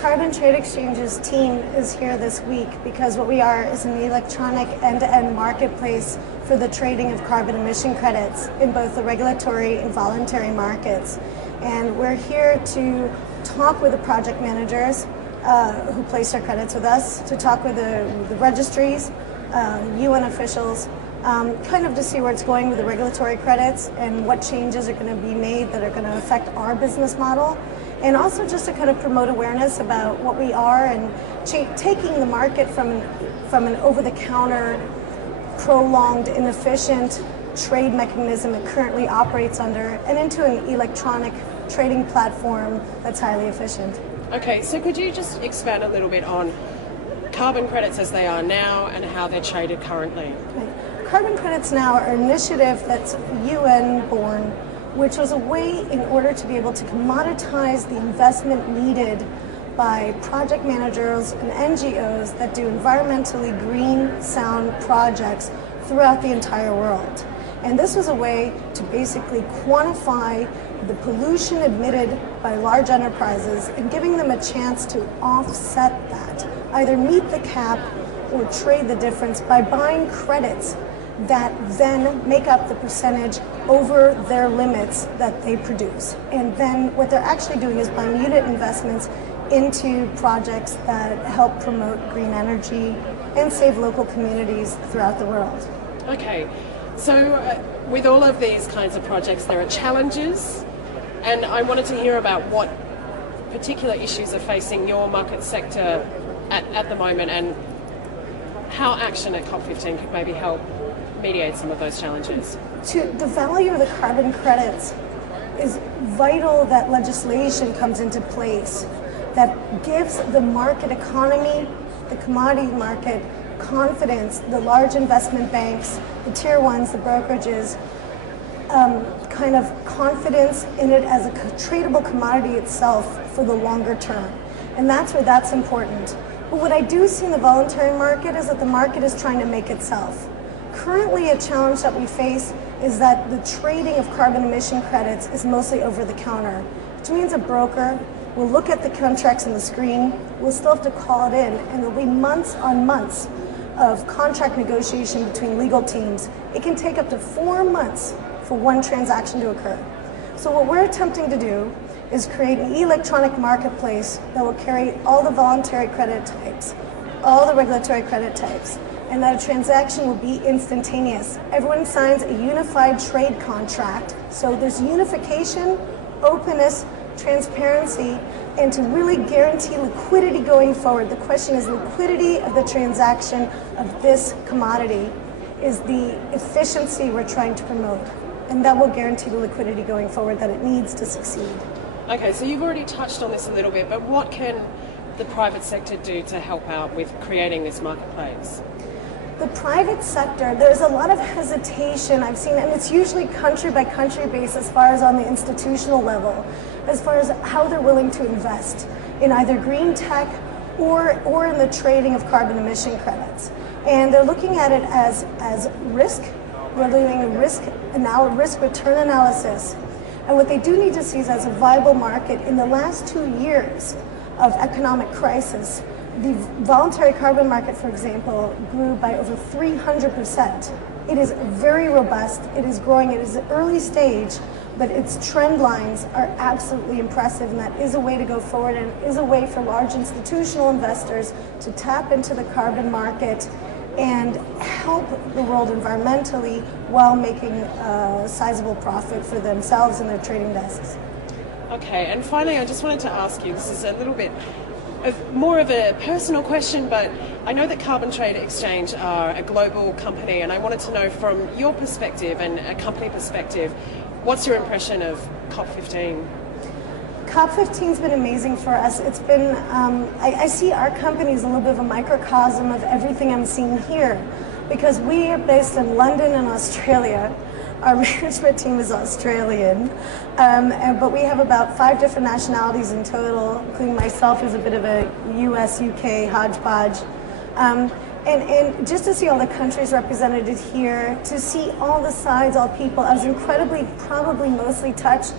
Carbon Trade Exchange's team is here this week because what we are is an electronic end-to-end marketplace for the trading of carbon emission credits in both the regulatory and voluntary markets. And we're here to talk with the project managers who place their credits with us, to talk with the registries, UN officials, kind of to see where it's going with the regulatory credits and what changes are going to be made that are going to affect our business model. And also just to kind of promote awareness about what we are and taking the market from an over-the-counter, prolonged, inefficient trade mechanism it currently operates under and into an electronic trading platform that's highly efficient. Okay, so could you just expand a little bit on carbon credits as they are now and how they're traded currently? Okay. Carbon credits now are an initiative that's UN-born, which was a way in order to be able to commoditize the investment needed by project managers and NGOs that do environmentally green, sound projects throughout the entire world. And this was a way to basically quantify the pollution emitted by large enterprises and giving them a chance to offset that, either meet the cap or trade the difference by buying credits that then make up the percentage over their limits that they produce. And then what they're actually doing is buying unit investments into projects that help promote green energy and save local communities throughout the world. Okay, so with all of these kinds of projects, there are challenges, and I wanted to hear about what particular issues are facing your market sector at the moment and how action at COP15 could maybe help mediate some of those challenges. To the value of the carbon credits is vital that legislation comes into place that gives the market economy, the commodity market, confidence, the large investment banks, the tier ones, the brokerages, kind of confidence in it as a tradable commodity itself for the longer term. And that's where that's important. But what I do see in the voluntary market is that the market is trying to make itself. Currently, a challenge that we face is that the trading of carbon emission credits is mostly over the counter, which means a broker will look at the contracts on the screen, we'll still have to call it in, and there'll be months on months of contract negotiation between legal teams. It can take up to 4 months for one transaction to occur. So what we're attempting to do is create an electronic marketplace that will carry all the voluntary credit types, all the regulatory credit types, and that a transaction will be instantaneous. Everyone signs a unified trade contract, so there's unification, openness, transparency, and to really guarantee liquidity going forward. The question is liquidity of the transaction of this commodity is the efficiency we're trying to promote, and that will guarantee the liquidity going forward that it needs to succeed. Okay, so you've already touched on this a little bit, but what can the private sector do to help out with creating this marketplace? The private sector, there's a lot of hesitation I've seen, and it's usually country by country based as far as on the institutional level, as far as how they're willing to invest in either green tech or in the trading of carbon emission credits. And they're looking at it as risk. We're doing a risk return analysis. And what they do need to see is as a viable market. In the last 2 years of economic crisis, the voluntary carbon market, for example, grew by over 300%. It is very robust, it is growing, it is an early stage, but its trend lines are absolutely impressive, and that is a way to go forward and is a way for large institutional investors to tap into the carbon market and help the world environmentally while making a sizable profit for themselves and their trading desks. Okay, and finally I just wanted to ask you, this is a little bit more of a personal question, but I know that Carbon Trade Exchange are a global company, and I wanted to know from your perspective and a company perspective, what's your impression of COP15? COP15's been amazing for us. It's been, I see our company as a little bit of a microcosm of everything I'm seeing here, because we are based in London and Australia. Our management team is Australian, but we have about 5 different nationalities in total, including myself as a bit of a US-UK hodgepodge. And just to see all the countries represented here, to see all the sides, all people, I was incredibly, probably mostly touched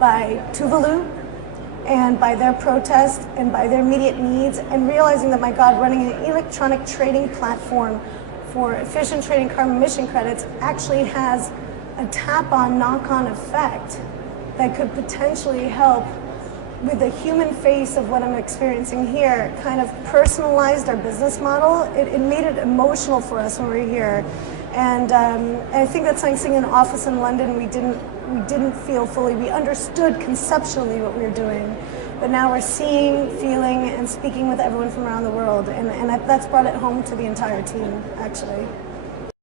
by Tuvalu, and by their protest and by their immediate needs, and realizing that, my God, running an electronic trading platform for efficient trading carbon emission credits actually has a tap-on, knock-on effect that could potentially help with the human face of what I'm experiencing here, kind of personalized our business model. It made it emotional for us when we were here. And I think that's something in an office in London we didn't feel fully. We understood conceptually what we were doing, but now we're seeing, feeling, and speaking with everyone from around the world, and that's brought it home to the entire team, actually.